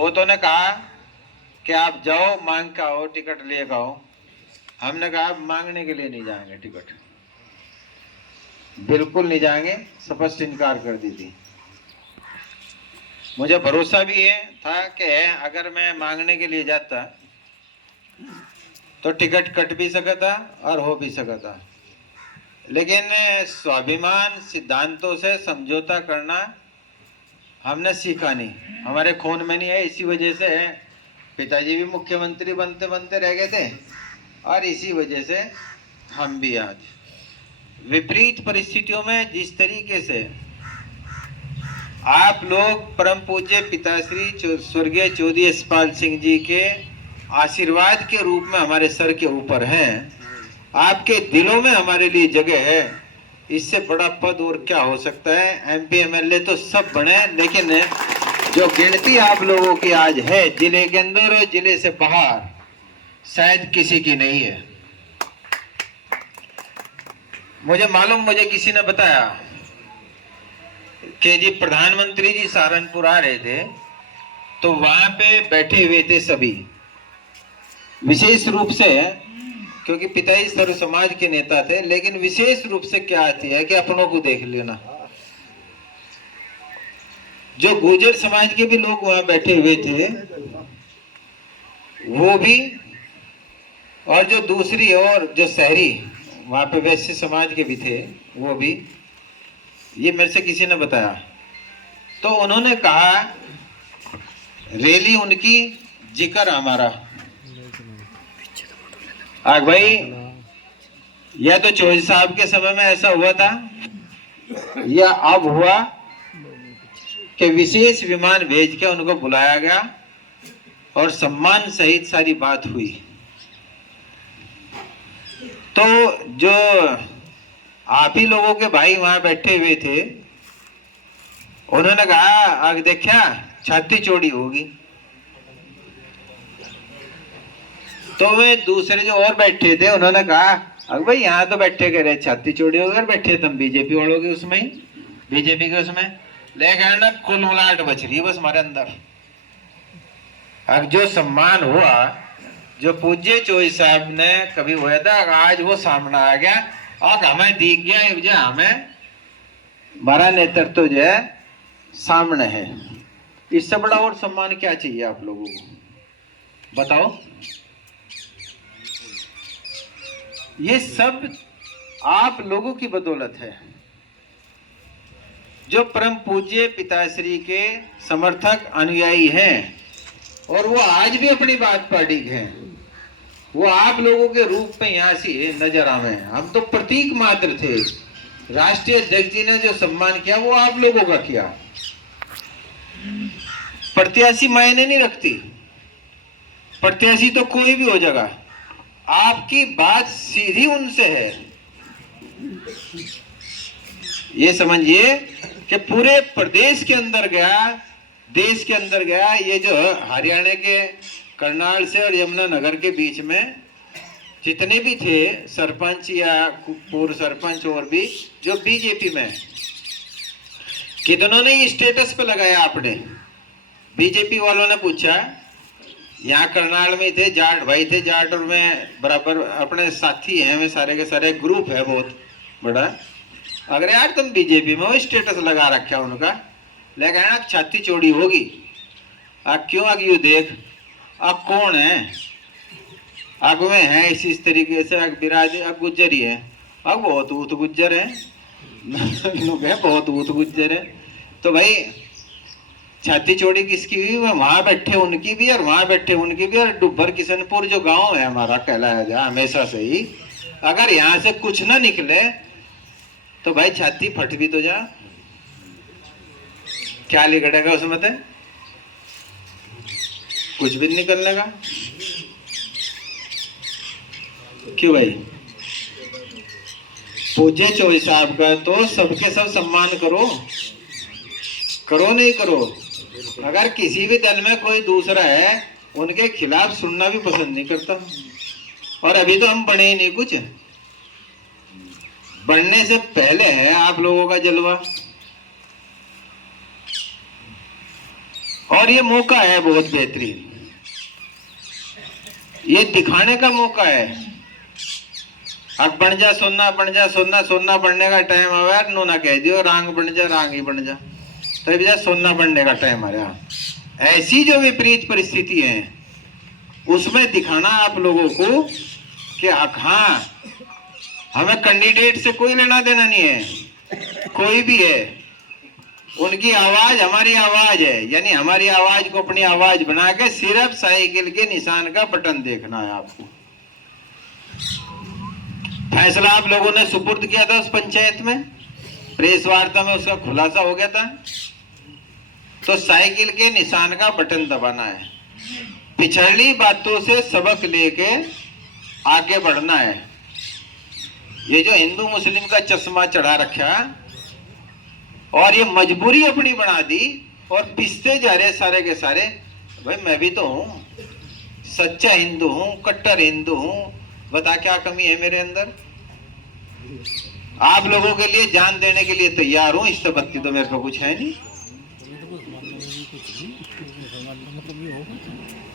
बहुतों ने कहा कि आप जाओ मांग के आओ, टिकट लेकर आओ। हमने कहा आप मांगने के लिए नहीं जाएंगे, टिकट बिल्कुल नहीं जाएंगे, स्पष्ट इनकार कर दी थी। मुझे भरोसा भी है था कि अगर मैं मांगने के लिए जाता तो टिकट कट भी सका था और हो भी सका था, लेकिन स्वाभिमान सिद्धांतों से समझौता करना हमने सीखा नहीं, हमारे खून में नहीं है। इसी वजह से पिताजी भी मुख्यमंत्री बनते बनते रह गए थे और इसी वजह से हम भी आज विपरीत परिस्थितियों में जिस तरीके से आप लोग परम पूज्य पिताश्री स्वर्गीय चौधरी यशपाल सिंह जी के आशीर्वाद के रूप में हमारे सर के ऊपर हैं, आपके दिलों में हमारे लिए जगह है, इससे बड़ा पद और क्या हो सकता है। एमपी एमएलए तो सब बने, लेकिन जो गिनती आप लोगों की आज है जिले के अंदर और जिले से बाहर, शायद किसी की नहीं है। मुझे मालूम, मुझे किसी ने बताया कि जी प्रधानमंत्री जी सहारनपुर आ रहे थे तो वहां पे बैठे हुए थे सभी, विशेष रूप से क्योंकि पिताजी सर्व समाज के नेता थे, लेकिन विशेष रूप से क्या आती है कि अपनों को देख लेना, जो गुर्जर समाज के भी लोग वहां बैठे हुए थे वो भी, और जो दूसरी और जो शहरी वहां पे वैश्य समाज के भी थे वो भी, ये मेरे से किसी ने बताया। तो उन्होंने कहा रैली उनकी, जिक्र हमारा। आग भाई, या तो चौधरी साहब के समय में ऐसा हुआ था या अब हुआ कि विशेष विमान भेज के उनको बुलाया गया और सम्मान सहित सारी बात हुई। तो जो आप ही लोगों के भाई वहां बैठे हुए थे, उन्होंने कहा आग देखा छाती चौड़ी होगी। तो वे दूसरे जो और बैठे थे उन्होंने कहा अगर भाई यहाँ तो बैठे कह रहे छाती चौड़ी होकर बैठे तुम बीजेपी वालों के उसमें ही, बीजेपी के उसमें लेकिन ना कुल मिलाट बच रही है बस हमारे अंदर। अब जो सम्मान हुआ, जो पूज्य चौधरी साहब ने कभी हुआ था, आज वो सामने आ गया और हमें दिख गया, जो हमें हमारा नेतृत्व जो है सामने है। इससे बड़ा और सम्मान क्या चाहिए आप लोगों को, बताओ। ये सब आप लोगों की बदौलत है, जो परम पूज्य पिताश्री के समर्थक अनुयायी हैं और वो आज भी अपनी बात पार्टी के हैं, वो आप लोगों के रूप में यहाँ से नजर आवे। हम तो प्रतीक मात्र थे, राष्ट्रीय अध्यक्ष जी ने जो सम्मान किया वो आप लोगों का किया। प्रत्याशी मायने नहीं रखती, प्रत्याशी तो कोई भी हो जाएगा, आपकी बात सीधी उनसे है। ये समझिए कि पूरे प्रदेश के अंदर गया, देश के अंदर गया, ये जो हरियाणा के करनाल से और यमुनानगर के बीच में जितने भी थे सरपंच या पूर्व सरपंच और भी जो बीजेपी में, कितनों ने ये स्टेटस पे लगाया आपने। बीजेपी वालों ने पूछा, यहाँ करनाल में थे जाट भाई थे, जाट और में बराबर अपने साथी हैं, वे सारे के सारे ग्रुप है बहुत बड़ा। अगर यार तुम बीजेपी में, वो स्टेटस लगा रखा उनका, लेकिन आप छाती चौड़ी होगी। आप क्यों आग यू देख आप कौन है, आग में है इस तरीके से आग बिराज आग गुज्जर ही है, अब बहुत ऊत गुज्जर है बहुत ऊत गुज्जर है। तो भाई छाती चौड़ी किसकी हुई, वहां बैठे उनकी भी और वहां बैठे उनकी भी। और डुब्बर किशनपुर जो गांव है हमारा कहलाया जाए हमेशा से ही, अगर यहाँ से कुछ ना निकले तो भाई छाती फट भी तो जा, क्या लिखड़ेगा उसमें तो कुछ भी निकलने का। क्यों भाई, पूज्य चौधरी साहब का तो सबके सब सम्मान करो, करो नहीं करो। अगर किसी भी दल में कोई दूसरा है उनके खिलाफ सुनना भी पसंद नहीं करता। और अभी तो हम बने ही नहीं, कुछ बढ़ने से पहले है आप लोगों का जलवा। और ये मौका है बहुत बेहतरीन, ये दिखाने का मौका है। अब बन जा सोना, बन जा सोना, सोना बनने का टाइम आया नो ना कह दियो रांग बन जा, रांग ही बन जा, तो भैया सोना बनने का टाइम आ रहा। ऐसी जो विपरीत परिस्थिति है उसमें दिखाना आप लोगों को कि हाँ, हमें कैंडिडेट से कोई लेना देना नहीं है, कोई भी है, उनकी आवाज हमारी आवाज है, यानी हमारी आवाज को अपनी आवाज बना के सिर्फ साइकिल के निशान का बटन देखना है आपको। फैसला आप लोगों ने सुपुर्द किया था उस पंचायत में, प्रेस वार्ता में उसका खुलासा हो गया था। तो साइकिल के निशान का बटन दबाना है, पिछड़ी बातों से सबक लेके आगे बढ़ना है। ये जो हिंदू मुस्लिम का चश्मा चढ़ा रखा और ये मजबूरी अपनी बना दी और पिसते जा रहे सारे के सारे। भाई मैं भी तो हूं, सच्चा हिंदू हूं, कट्टर हिंदू हूं, बता क्या कमी है मेरे अंदर। आप लोगों के लिए जान देने के लिए तैयार हूं, इससे बत्ती तो मेरे को कुछ है नहीं।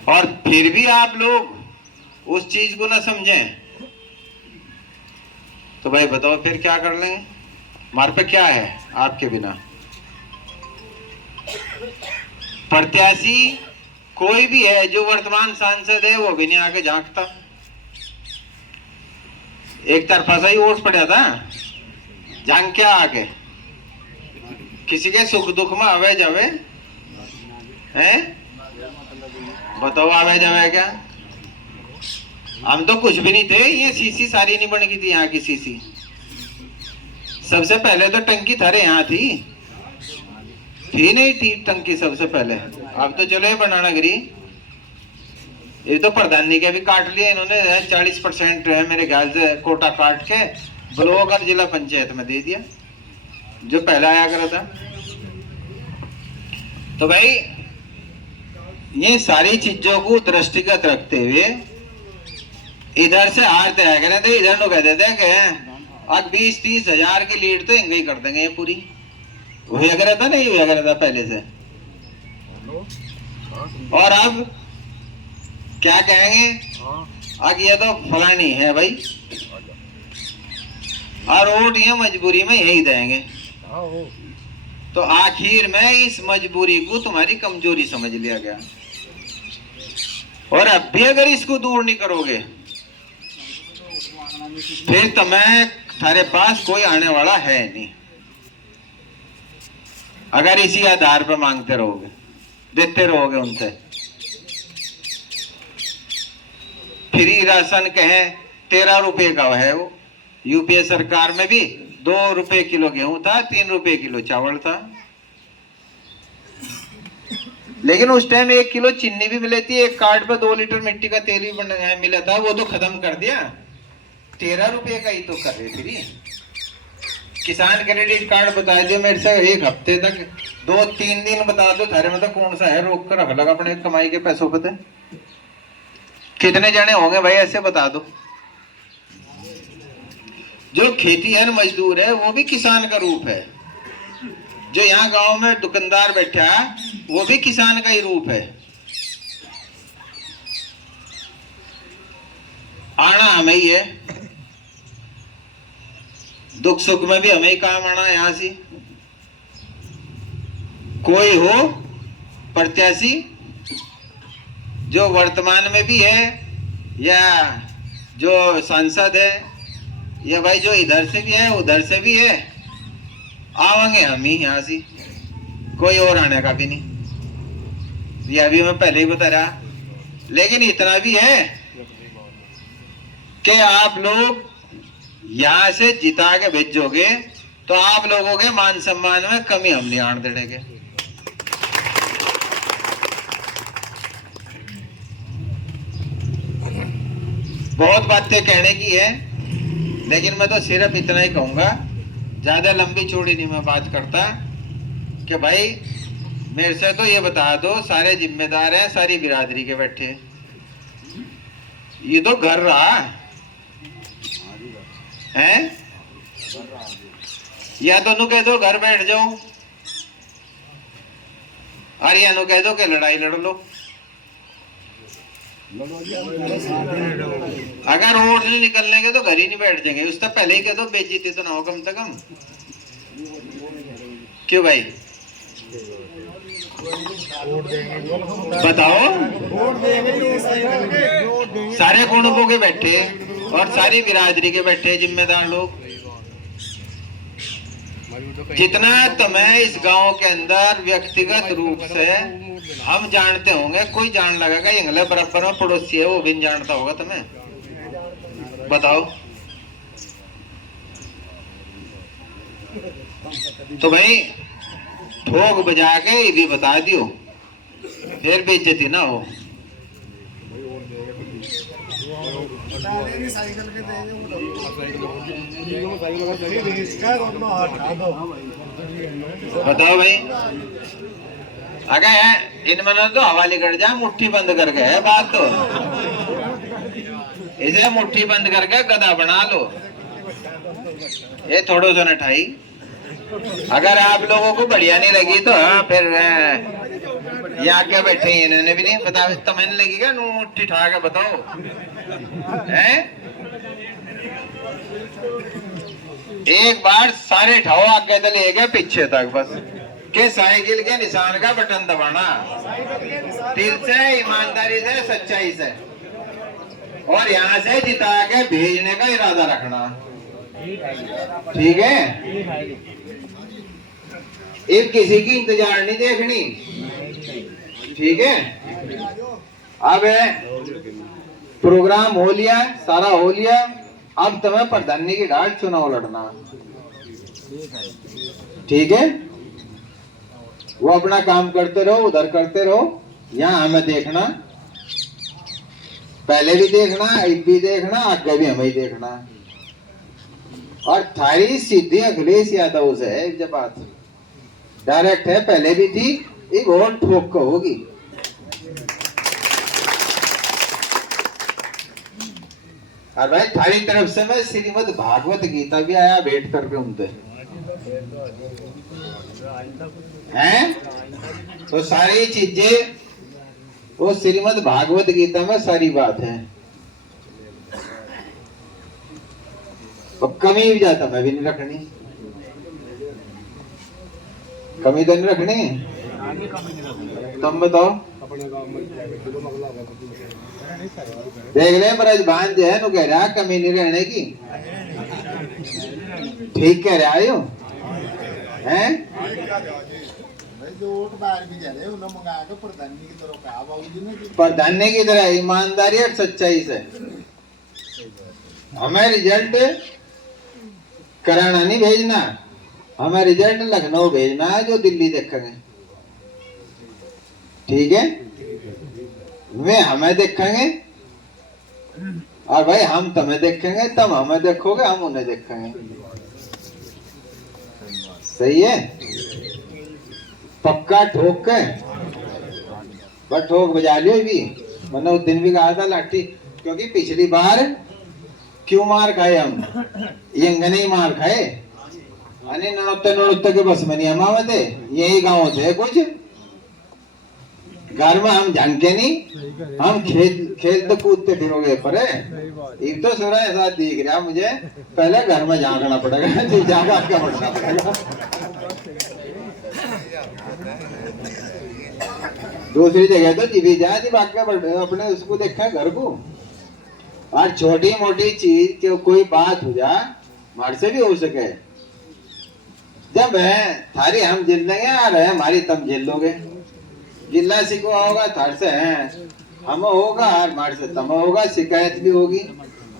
और फिर भी आप लोग उस चीज को ना समझें तो भाई बताओ फिर क्या कर लेंगे, हमारे पे क्या है आपके बिना। प्रत्याशी कोई भी है, जो वर्तमान सांसद है वो भी नहीं आके झांकता, एक तरफा सा ही वोट पड़ा था, झांक क्या आगे, किसी के सुख दुख में आवे जावे हैं, बताओ आवे जावे क्या। हम तो कुछ भी नहीं थे, ये सीसी सारी नहीं बन गई थी यहाँ की सीसी। सबसे पहले तो टंकी थारे यहाँ थी नहीं थी टंकी सबसे पहले, अब तो चलो ये बनाना गिरी। ये तो प्रधानी के भी काट लिया इन्होंने, 40% मेरे ख्याल से कोटा काट के ब्लॉक और जिला पंचायत में दे दिया, जो पहला आया करा था। तो भाई ये सारी चीजों को दृष्टिगत रखते हुए इधर से हारते आया करें तो इधर नो कह देते हैं कि आज 20-30 हजार की लीड तो इंगे ही कर देंगे ये पूरी। वही अगर था नहीं, वही अगर था पहले से। और अब क्या कहेंगे, अब ये तो फलानी है भाई, और वोट ये मजबूरी में यही देंगे। तो आखिर में इस मजबूरी को तुम्हारी कमजोरी समझ लिया गया, और अब भी अगर इसको दूर नहीं करोगे फिर तुम्हें थारे पास कोई आने वाला है नहीं। अगर इसी आधार पर मांगते रहोगे, देते रहोगे उनसे, फ्री राशन कहें 13 रुपए का है वो। यूपीए सरकार में भी 2 रुपए किलो गेहूं था, 3 रुपए किलो चावल था, लेकिन उस टाइम 1 किलो चीनी भी मिली थी, एक कार्ड पर 2 लीटर मिट्टी का तेल भी मिला था, वो तो खत्म कर दिया। 13 रुपए का ही तो कर रहे फ्री। किसान क्रेडिट कार्ड बता दियो मेरे से, एक हफ्ते तक 2-3 दिन बता दो थारे में तो कौन सा है, रोक कर रख लगा अपने कमाई के पैसों पे। कितने जने होंगे भाई ऐसे बता दो। जो खेतीहर मजदूर है वो भी किसान का रूप है, जो यहाँ गांव में दुकानदार बैठा वो भी किसान का ही रूप है। आना हमें ही है, दुख सुख में भी हमें ही काम आना यहां से। कोई हो प्रत्याशी जो वर्तमान में भी है या जो सांसद है, या भाई जो इधर से भी है उधर से भी है, आवेंगे हम ही यहाँ से, कोई और आने का भी नहीं, ये अभी मैं पहले ही बता रहा। लेकिन इतना भी है कि आप लोग यहां से जिता के भेजोगे तो आप लोगों के मान सम्मान में कमी हम नहीं आने देंगे। बहुत बातें कहने की है, लेकिन मैं तो सिर्फ इतना ही कहूंगा, ज्यादा लंबी चौड़ी नहीं मैं बात करता, कि भाई मेरे से तो ये बता दो, सारे जिम्मेदार हैं सारी बिरादरी के बैठे, ये तो घर रहा है, या दोनों कह दो घर बैठ जाओ, आर्यनो कह दो कि लड़ाई लड़ लो। अगर वोट नहीं निकलने के तो घर ही नहीं बैठ जाएंगे, उससे पहले ही कह दो बेइज्जती तो ना हो कम से कम। क्यों भाई बताओ? सारे कुटुंबों के बैठे और सारी बिरादरी के बैठे जिम्मेदार लोग, जितना तुम्हें इस गांव के अंदर व्यक्तिगत रूप से हम जानते होंगे, कोई जान लगेगा इंगले बराबर में पड़ोसी है वो भी जानता होगा तुम्हें, बताओ? तो भाई ठोक बजा के ये भी बता दियो, फिर बेइज्जती ना हो। बताओ भाई, अगर इनमें तो हवाली कर जा, मुट्ठी बंद करके है बात, तो इसे मुट्ठी बंद करके गधा बना लो, ये थोड़ा सा न ठाई। अगर आप लोगों को बढ़िया नहीं लगी तो हाँ, फिर यहाँ क्या बैठे इन्होंने भी नहीं बता, तुम्हें लगेगा नू मुट्ठी ठा के बताओ हैं? एक बार सारे ठाओ, आगे तो ले गए पीछे तक, बस के साइकिल के निशान का बटन दबाना, दिल से, ईमानदारी से, सच्चाई से, और यहाँ से जिता के भेजने का इरादा रखना, ठीक है? एक किसी की इंतजार नहीं देखनी, ठीक है? अब प्रोग्राम हो लिया, सारा हो लिया, अब तुम्हें प्रधानी की डांट चुनाव लड़ना, ठीक है? वो अपना काम करते रहो, उधर करते रहो, यहाँ हमें देखना, पहले भी देखना, अब भी देखना, आगे भी हमें देखना। और थारी सीधी अखिलेश यादव से है जब बात डायरेक्ट है, पहले भी थी, एक और ठोक को होगी। और भाई थारी तरफ से मैं श्रीमद् भागवत गीता भी आया भेंट करके उनसे हैं, तो सारी चीजें वो श्रीमद् भागवत गीता में सारी बात है, तो कमी भी जाता मैं भी नहीं रखनी, कमी तो नहीं रखनी, तुम बताओ? देख ले ब्रज भान जो है नु कह रहा कमी नहीं रहने की, ठीक कह रहा है हैं? प्रधानी की तरह ईमानदारी और सच्चाई से हमें रिजल्ट कराना नहीं भेजना, हमें रिजल्ट लखनऊ भेजना है जो दिल्ली देखेंगे, ठीक है? वे हमें देखेंगे और भाई हम तुम्हें देखेंगे, तुम हमें देखोगे, हम उन्हें देखेंगे, सही है? पक्का ठोक के, पर ठोक बजा लियो भी, मैंने उस दिन भी कहा था लाठी, क्योंकि पिछली बार क्यों मार खाए हम, यंगने ही मार खाए, अने नड़ोत्ते के बस में नहीं हम आवे थे, यही गाँव थे कुछ, घर में हम जानके नहीं, हम खेलते कूदते फिरोगे पर एक तो सुरा ऐसा दिख रहा मुझे, पहले घर में झांकना पड़ेगा, जागा क्या पड़ना पड़ेगा, दूसरी जगह तो जीवी जाती अपने उसको देखा घर को, और छोटी मोटी चीज के कोई बात हो जा हमारे से भी हो सके, जब है थारी हम झेल लेंगे और है हमारी तुम झेल लोगे, जिला सिकवा होगा थार से है हम होगा और हमारे से तम होगा, शिकायत भी होगी,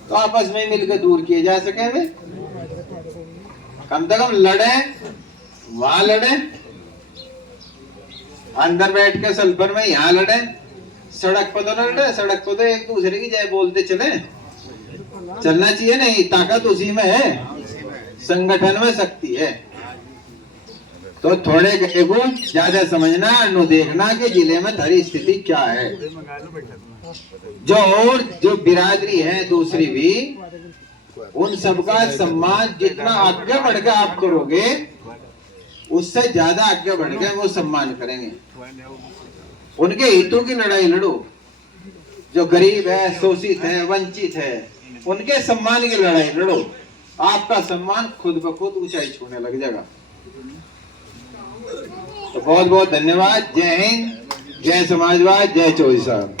तो आपस में मिलकर दूर किए जा सके, वे कम से कम लड़े, वहां लड़े, अंदर बैठ के सल्फर में यहाँ लड़े, सड़क पर तो न लड़े, सड़क पर तो एक दूसरे की जय बोलते चले, चलना चाहिए नहीं, ताकत उसी में है, संगठन में शक्ति है, तो थोड़े को ज्यादा समझना, नो देखना कि जिले में थारी स्थिति क्या है, जो और जो बिरादरी है दूसरी भी, उन सबका सम्मान जितना आगे बढ़ के आप करोगे, उससे ज्यादा आगे बढ़ के वो सम्मान करेंगे। उनके हितों की लड़ाई लड़ो। जो गरीब है, शोषित है, वंचित है, उनके सम्मान की लड़ाई लड़ो। आपका सम्मान खुद ब खुद ऊंचाई छूने लग जाएगा। तो बहुत बहुत धन्यवाद। जय हिंद, जय समाजवाद, जय चौधरी साहब।